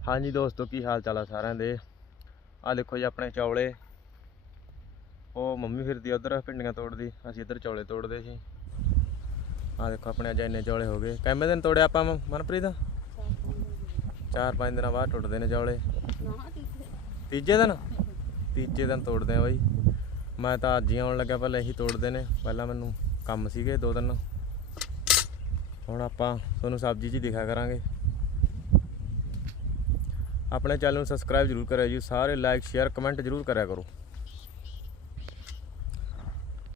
हाँ जी दोस्तों, की हाल चाल है सारे दे। आ देखो जी अपने चौले, वो मम्मी फिरती उधर भिंडियां तोड़ती, असीं इधर चौले तोड़ते सी। आ देखो अपने अज इन्ने चौले हो गए। कैमे दिन तोड़े आप मनप्रीत? 4-5 दिन बाद टुटते हैं चौले। तीजे दिन तोड़ते हैं बई। मैं तो अज ही आउण लग्या, पहले यही तोड़ते हैं। पहला मैनू काम सीगे 2 दिन, हुण आपां तुहानूं सब्जी च दिखा करांगे। अपने चैनल नूं सबसक्राइब जरूर करो जी सारे, लाइक शेयर कमेंट जरूर करा करो।